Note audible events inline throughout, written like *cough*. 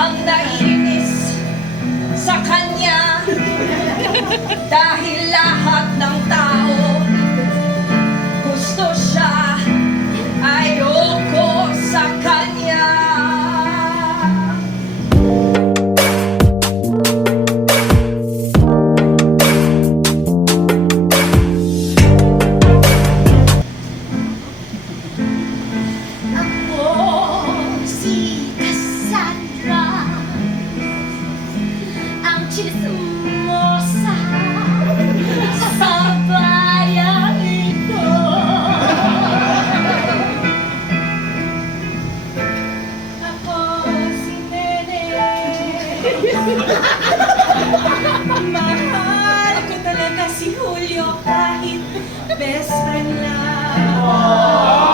ang naiinis sa kanya *laughs* dahil lahat chismosa. Sa bayan ito. Ako si Nene. Mahal ko talaga si Julio kahit best friend lang. Sa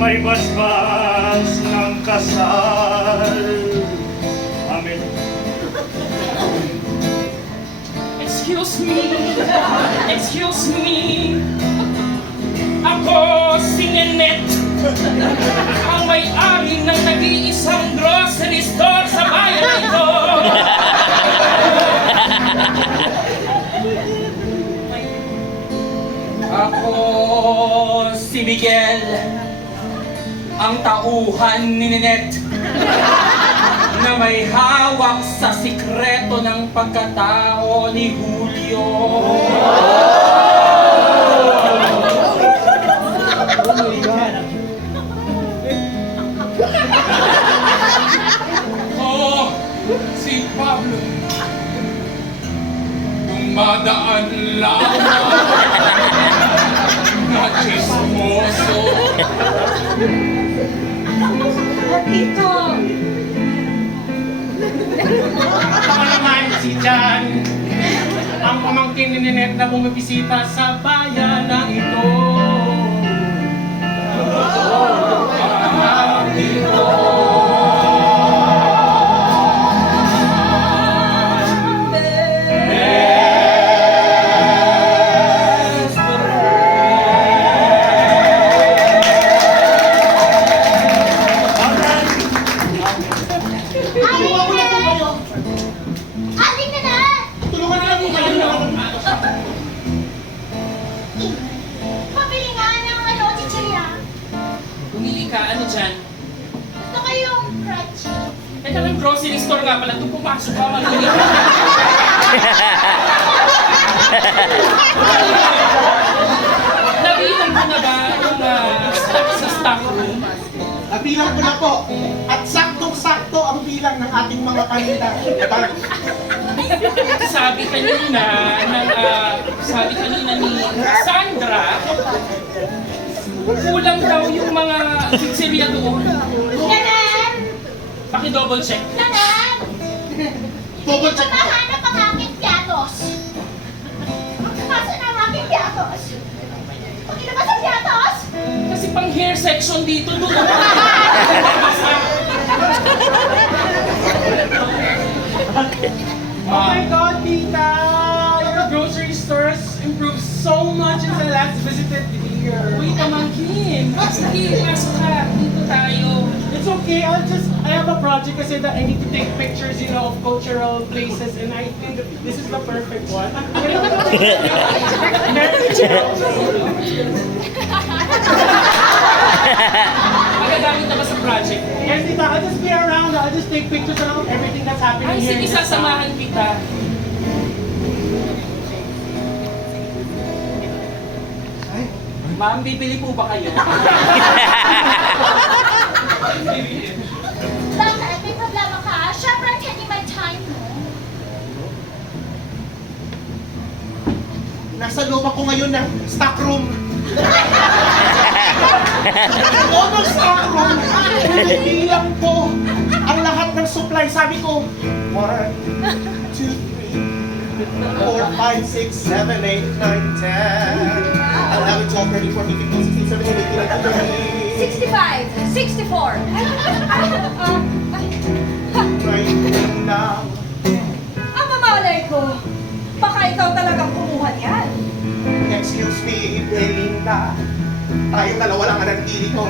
may basbas ng kasal. Amen. Excuse me, excuse me. Ako si Nenet, ang may-ari ng nag-iisang grocery store sa bayan ito. Ang tauhan ni Nenet *laughs* na may hawak sa sikreto ng pagkatao ni Julio. *laughs* Oh, si Pablo. Dumadaan lamang *laughs* na chismoso. At ito Ako naman si Jan, ang pamangkin ni Ninette na bumibisita sa bayan Yung grocery store nga pala. Doon pumasok ka, ka. *laughs* Nabilang ko na ba yung uh, stock sa stock room? Nabilang ko na po. At saktong-sakto ang bilang ng ating mga kanina. Sabi kanina ng uh, sabi kanina ni Sandra, kulang daw yung mga pizzeria doon. Paki-double check. Nanan! Double check po. Nahanap ang aking piatos Nasaan ang aking piatos? Pag ilabas ang piatos Kasi pang hair section dito doon. It's okay. I'll just, I have a project kasi that I need to take pictures, you know, of cultural places and I think this is the perfect one. Magagamit na ba sa project? yes, Tita, I'll just be around. I'll just take pictures of everything that's happening Ay, here. sige, this town. sasamahan kita. Ma'am, bibili po ba kayo? *laughs* Bakit? May problema ka? Siyempre, I'm my time mo Nasa loob ako ngayon ng stock room. loob ng stock room. Bilang ko ang lahat ng supply. Sabi ko, 1, 2, 3, 4, 5, 6, 7, 8, 9, 10, 11, 12, 13, 14, 15, 16, 17, 18, 19, 20, 65, 64. Ay, ay, ah, ay. Ha, May lang. ang mamalay ko. Baka ikaw talagang kumuha niyan. Excuse me, Belinda. Tayo dalawa lang ang nandito.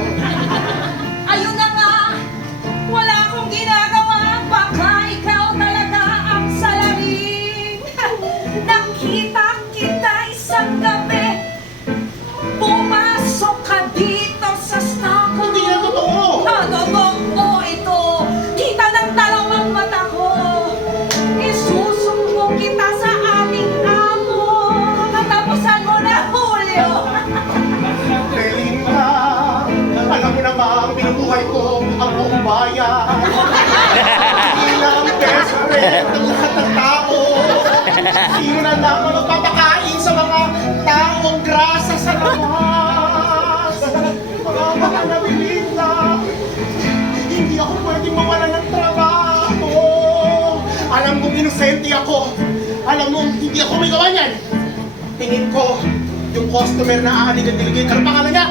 Sino na lang ang magpapakain sa mga taong grasa sa labas? Mga mga na Belinda, hindi ako pwedeng mawala ng trabaho. Alam mong inosente ako. Alam mong hindi ako may gawa niyan. Tingin ko, yung customer na aanig ang diligay, ano pangalan niya?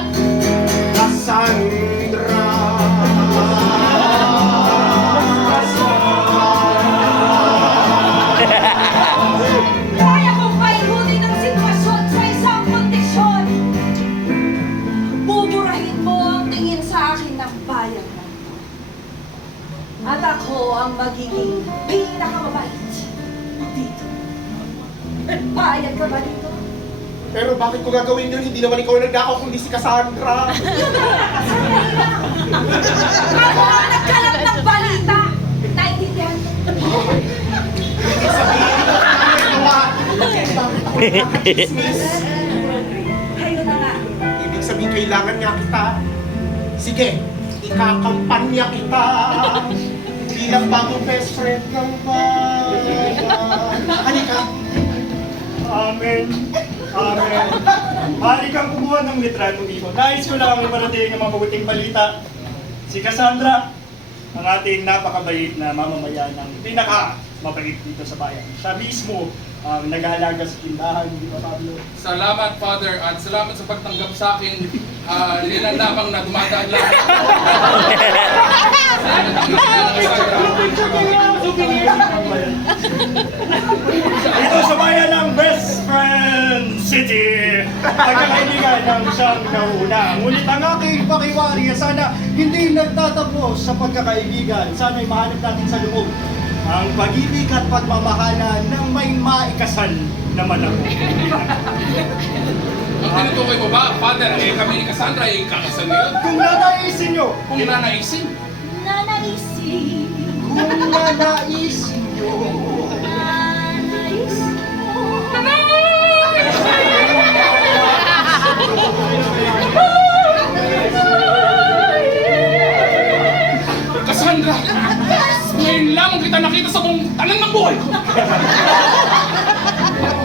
Pero bakit ko gagawin yun? Hindi naman ikaw nagdakaw, kundi si Cassandra. Ako ang nagkalat ng balita. Naintindihan mo? Ibig sabihin ko, nagawa? Bakit ako nakakismis? Ayun na nga. Ibig sabihin, kailangan niya kita. Sige, ikakampanya kita. Bilang bagong best friend ng bayan. Halika. Amen. Amen. Maaari kang kumuha ng litrato dito. Nais ko lang iparating ang mabuting balita. Si Cassandra, ang ating napakabait na mamamayan ng pinaka mabait dito sa bayan. Siya mismo ang nag-aalaga sa tindahan, di ba Pablo? Salamat, Father, at salamat sa pagtanggap sa akin. Uh, Lilan lamang na dumadaan lang. Dito sa bayan ng Best Friend City, pagkakaibigan ng siyang nauna. Ngunit ang aking pakiwari, sana hindi nagtatapos sa pagkakaibigan. Sana'y mahanap natin sa loob ang pag-ibig at pagmamahalan ng may maikasal na malabo. *laughs* Ang tinutukoy mo ba, Father, eh kami ni Cassandra ay kakasal ngayon? Kung nanaisin nyo, Kung nanaisin, Nanaisin. kung nanaisin nyo, Nanaisin Cassandra! Ngayon kita nakita sa buong tanang ng buhay ko. *laughs*